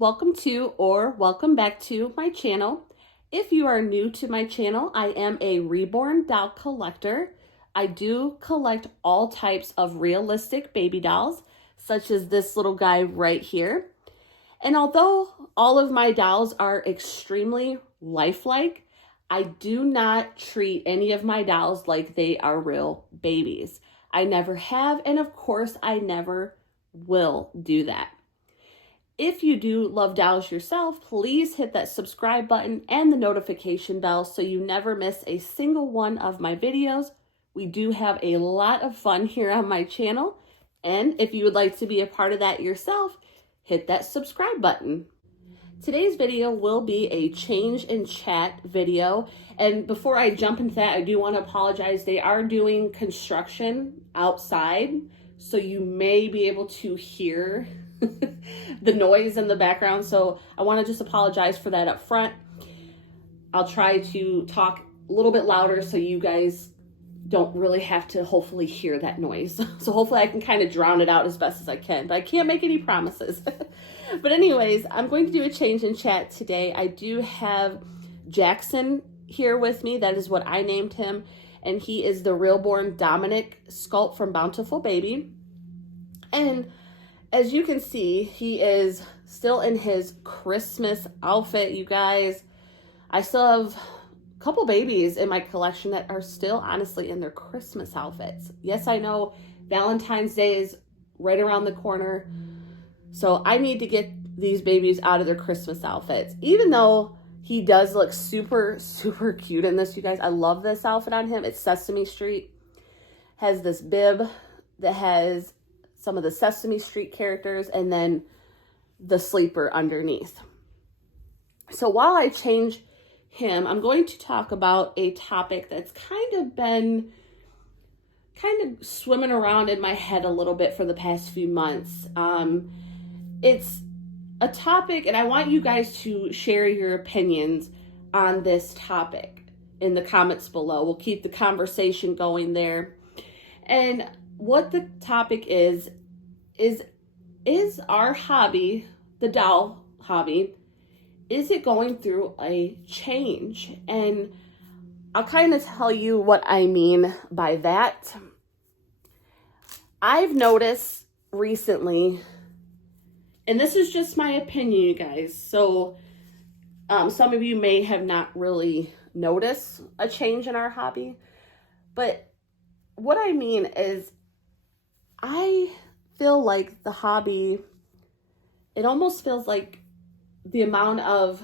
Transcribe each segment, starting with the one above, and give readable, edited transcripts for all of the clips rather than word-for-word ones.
welcome to or welcome back to my channel. If you are new to my channel, I am a Reborn doll collector. I do collect all types of realistic baby dolls, such as this little guy right here. And although all of my dolls are extremely lifelike, I do not treat any of my dolls like they are real babies. I never have, and of course, I never will do that. If you do love dolls yourself, please hit that subscribe button and the notification bell so you never miss a single one of my videos. We do have a lot of fun here on my channel, and if you would like to be a part of that yourself, hit that subscribe button. Today's video will be a change in chat video, and before I jump into that, I do want to apologize. They are doing construction outside, so you may be able to hear the noise in the background, so I want to just apologize for that up front. I'll try to talk a little bit louder so you guys don't really have to hopefully hear that noise. So hopefully I can kind of drown it out as best as I can, but I can't make any promises. But anyways, I'm going to do a change in chat today. I do have Jaxson here with me. That is what I named him. And he is the Reborn Dominic sculpt from Bountiful Baby. And as you can see, he is still in his Christmas outfit, you guys. I still have a couple babies in my collection that are still honestly in their Christmas outfits. Yes, I know Valentine's Day is right around the corner, so I need to get these babies out of their Christmas outfits. Even though he does look super, super cute in this, you guys. I love this outfit on him. It's Sesame Street. Has this bib that has some of the Sesame Street characters and then the sleeper underneath. So while I change him, I'm going to talk about a topic that's kind of swimming around in my head a little bit for the past few months. It's a topic, and I want you guys to share your opinions on this topic in the comments below. We'll keep the conversation going there. And what the topic is our hobby, the doll hobby, is it going through a change? And I'll kind of tell you what I mean by that. I've noticed recently, and this is just my opinion, you guys, so some of you may have not really noticed a change in our hobby, but what I mean is I feel like the hobby, it almost feels like the amount of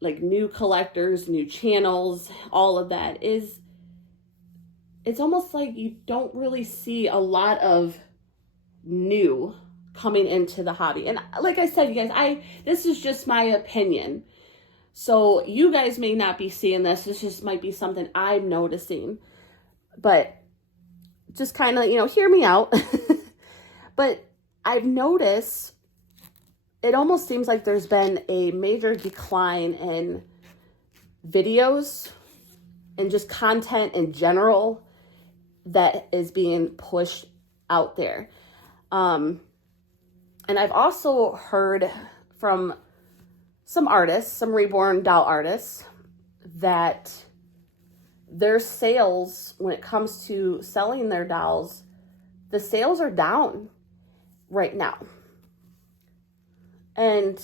like new collectors, new channels, all of that it's almost like you don't really see a lot of new coming into the hobby. And like I said, you guys, this is just my opinion. So you guys may not be seeing this. This just might be something I'm noticing. But just kind of, hear me out. But I've noticed it almost seems like there's been a major decline in videos and just content in general that is being pushed out there. And I've also heard from some artists, some Reborn doll artists, that their sales, when it comes to selling their dolls, the sales are down right now. And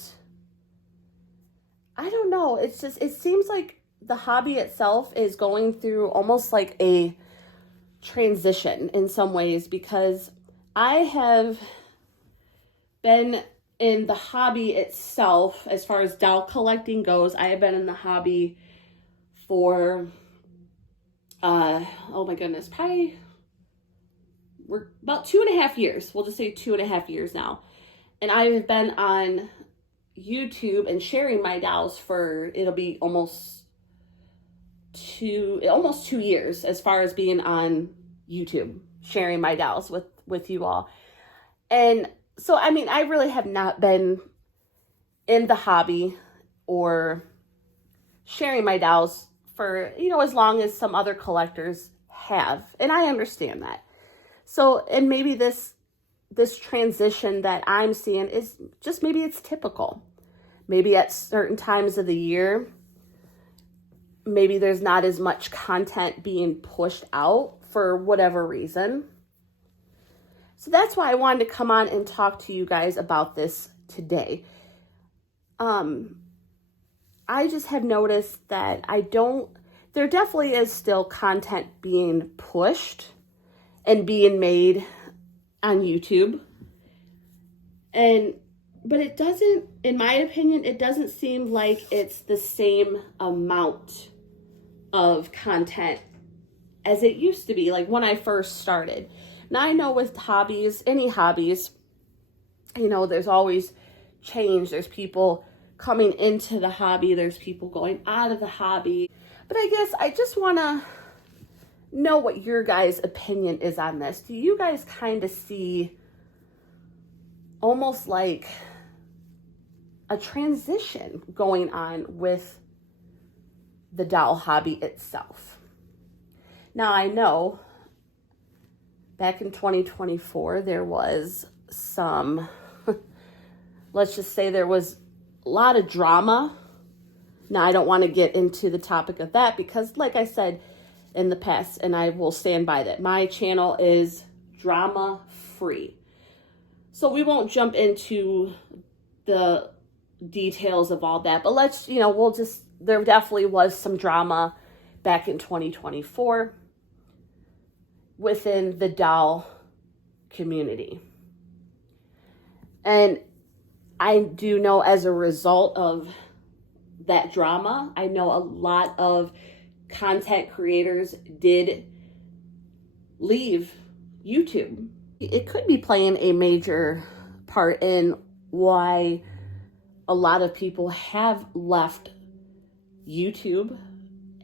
I don't know, it seems like the hobby itself is going through almost like a transition in some ways, because I have been in the hobby itself, as far as doll collecting goes, I have been in the hobby for, oh my goodness, probably we're about 2.5 years. We'll just say 2.5 years now. And I have been on YouTube and sharing my dolls for, it'll be almost 2 years as far as being on YouTube, sharing my dolls with you all. And so, I mean, I really have not been in the hobby or sharing my dolls for, as long as some other collectors have. And I understand that. So, and maybe this this transition that I'm seeing is just, maybe it's typical. Maybe at certain times of the year, maybe there's not as much content being pushed out for whatever reason. So that's why I wanted to come on and talk to you guys about this today. I just have noticed that there definitely is still content being pushed and being made on YouTube. But it doesn't, in my opinion, it doesn't seem like it's the same amount of content as it used to be, like when I first started. Now I know with hobbies, any hobbies, there's always change. There's people coming into the hobby. There's people going out of the hobby. But I guess I just want to know what your guys' opinion is on this. Do you guys kind of see almost like a transition going on with the doll hobby itself? Now I know back in 2024, there was some, let's just say there was a lot of drama. Now, I don't want to get into the topic of that because, like I said in the past, and I will stand by that, my channel is drama free. So we won't jump into the details of all that, but there definitely was some drama back in 2024 within the doll community. And I do know, as a result of that drama, I know a lot of content creators did leave YouTube. It could be playing a major part in why a lot of people have left YouTube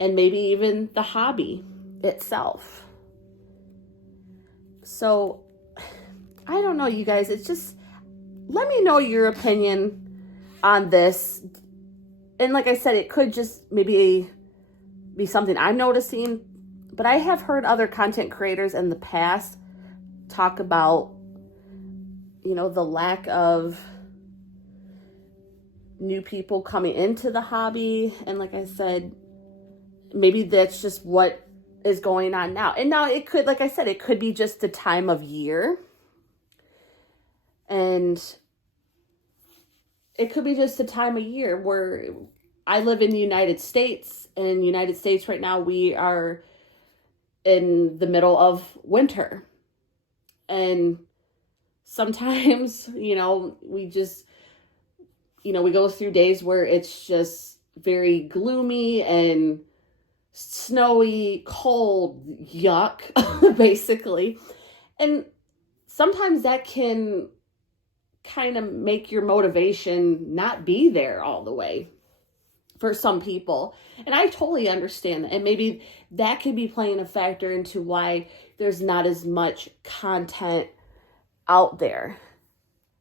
and maybe even the hobby itself. So, I don't know, you guys. It's just, let me know your opinion on this. And like I said, it could just maybe be something I'm noticing. But I have heard other content creators in the past talk about, the lack of new people coming into the hobby. And like I said, maybe that's just what is going on now. And now it could, like I said, it could be just the time of year. And it could be just the time of year where I live in the United States. And in the United States right now, we are in the middle of winter. And sometimes, we just, we go through days where it's just very gloomy and snowy, cold, yuck, basically. And sometimes that can kind of make your motivation not be there all the way for some people. And I totally understand that. And maybe that could be playing a factor into why there's not as much content out there.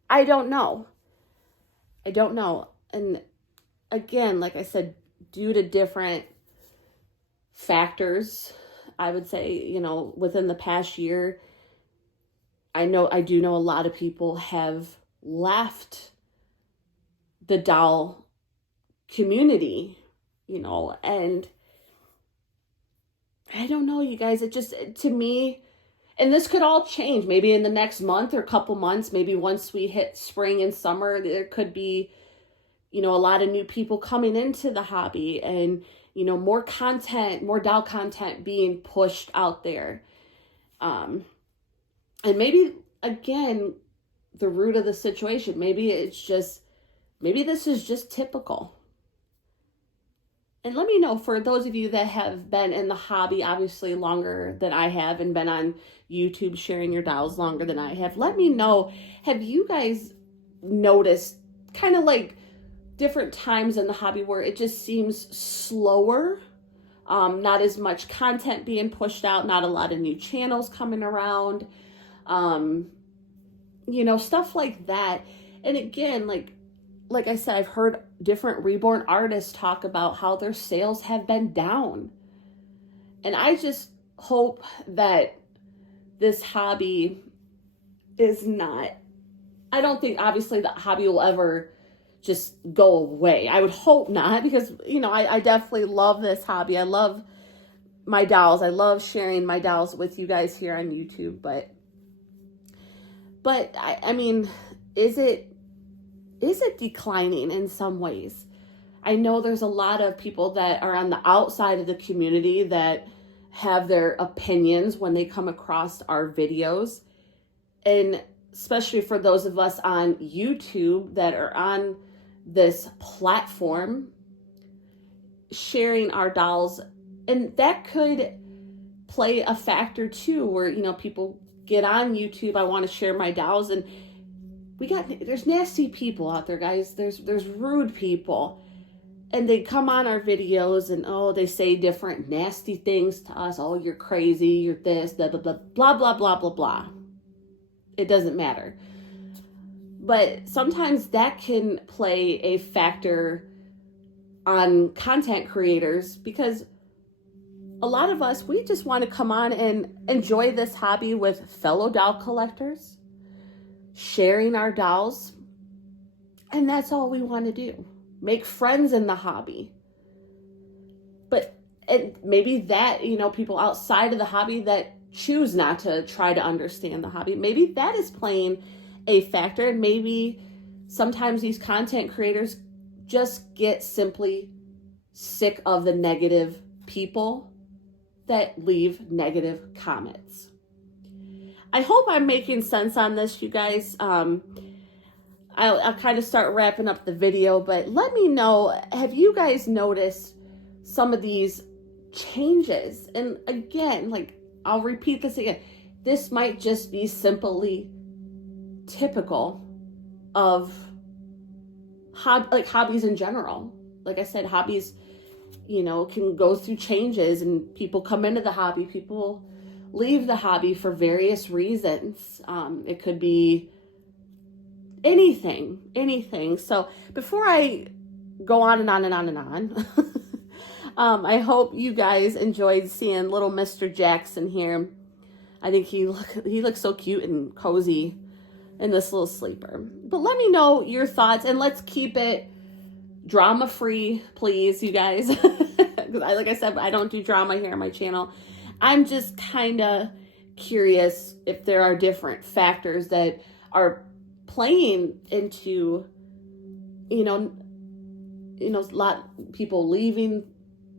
I don't know. And again, like I said, due to different factors, I would say, within the past year, I do know a lot of people have left the doll community, and I don't know, you guys, it just, to me, and this could all change maybe in the next month or couple months, maybe once we hit spring and summer, there could be, a lot of new people coming into the hobby and, more content, more doll content being pushed out there. And maybe, again, the root of the situation, maybe this is just typical. And let me know, for those of you that have been in the hobby obviously longer than I have and been on YouTube sharing your dolls longer than I have, let me know, have you guys noticed kind of like different times in the hobby where it just seems slower, not as much content being pushed out, not a lot of new channels coming around, stuff like that. And again, like I said, I've heard different Reborn artists talk about how their sales have been down. And I just hope that this hobby is not, I don't think obviously that hobby will ever just go away. I would hope not, because, you know, I definitely love this hobby. I love my dolls. I love sharing my dolls with you guys here on YouTube. But I mean, is it declining in some ways? I know there's a lot of people that are on the outside of the community that have their opinions when they come across our videos. And especially for those of us on YouTube that are on this platform sharing our dolls, and that could play a factor too, where, you know, people get on YouTube, I want to share my dolls, and there's nasty people out there, guys. There's rude people, and they come on our videos and, oh, they say different nasty things to us. Oh, you're crazy, you're this, blah blah blah blah blah blah blah blah. It doesn't matter. But sometimes that can play a factor on content creators, because a lot of us, we just want to come on and enjoy this hobby with fellow doll collectors, sharing our dolls, and that's all we want to do. Make friends in the hobby. But maybe that, you know, people outside of the hobby that choose not to try to understand the hobby, maybe that is playing a factor. And maybe sometimes these content creators just get simply sick of the negative people that leave negative comments. I hope I'm making sense on this, you guys. I'll kind of start wrapping up the video, but let me know, have you guys noticed some of these changes? And again, like, I'll repeat this again. This might just be simply typical of hobbies in general. Like I said, hobbies, you know, can go through changes, and people come into the hobby, people leave the hobby for various reasons. It could be anything. So before I go on and on and on and on, I hope you guys enjoyed seeing little Mr. Jaxson here. I think he looks so cute and cozy in this little sleeper. But let me know your thoughts, and let's keep it drama free, please, you guys. Because like I said, I don't do drama here on my channel. I'm just kind of curious if there are different factors that are playing into, you know, a lot of people leaving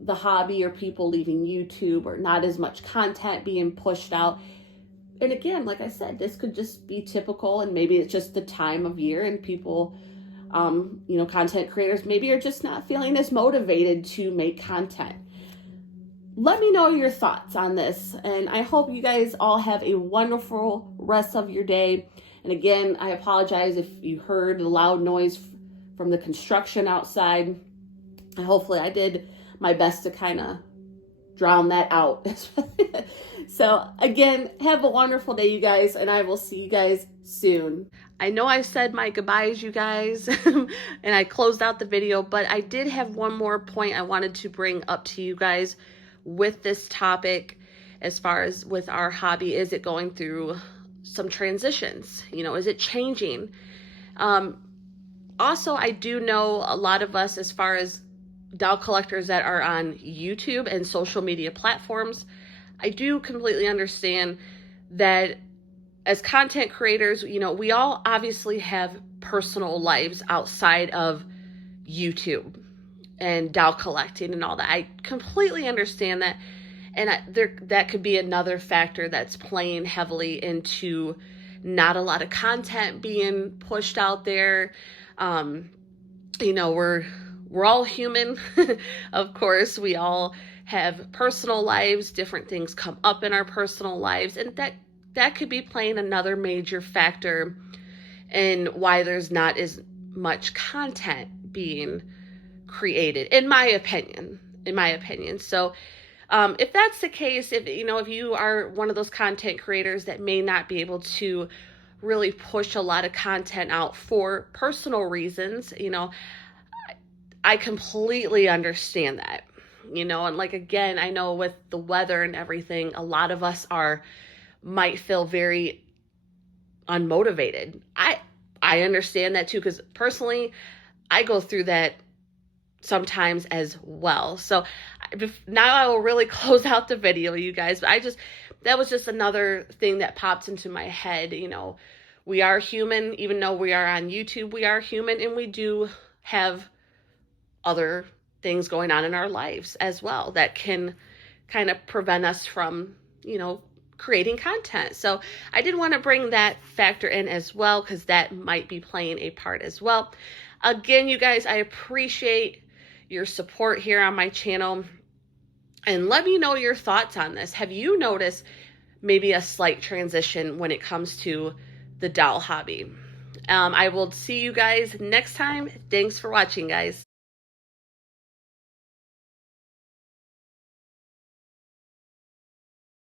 the hobby, or people leaving YouTube, or not as much content being pushed out. And again, like I said, this could just be typical, and maybe it's just the time of year, and people, you know, content creators maybe are just not feeling as motivated to make content. Let me know your thoughts on this, and I hope you guys all have a wonderful rest of your day. And again, I apologize if you heard the loud noise from the construction outside. Hopefully I did my best to kind of drown that out. So again, have a wonderful day, you guys, and I will see you guys soon. I know I said my goodbyes, you guys, and I closed out the video, but I did have one more point I wanted to bring up to you guys with this topic. As far as with our hobby, is it going through some transitions? You know, is it changing? Also, I do know a lot of us, as far as doll collectors that are on YouTube and social media platforms, I do completely understand that as content creators, you know, we all obviously have personal lives outside of YouTube and doll collecting and all that. I completely understand that. And that could be another factor that's playing heavily into not a lot of content being pushed out there. You know, we're all human. Of course, we all have personal lives, different things come up in our personal lives, and that could be playing another major factor in why there's not as much content being created, in my opinion. So if that's the case, if you are one of those content creators that may not be able to really push a lot of content out for personal reasons, I completely understand that, and like, again, I know with the weather and everything, a lot of us might feel very unmotivated. I understand that too, because personally, I go through that sometimes as well. So now I will really close out the video, you guys. But that was just another thing that popped into my head. You know, we are human, even though we are on YouTube, we are human, and we do have other things going on in our lives as well that can kind of prevent us from, you know, creating content. So I did want to bring that factor in as well, because that might be playing a part as well. Again, you guys, I appreciate your support here on my channel, and let me know your thoughts on this. Have you noticed maybe a slight transition when it comes to the doll hobby? I will see you guys next time. Thanks for watching, guys.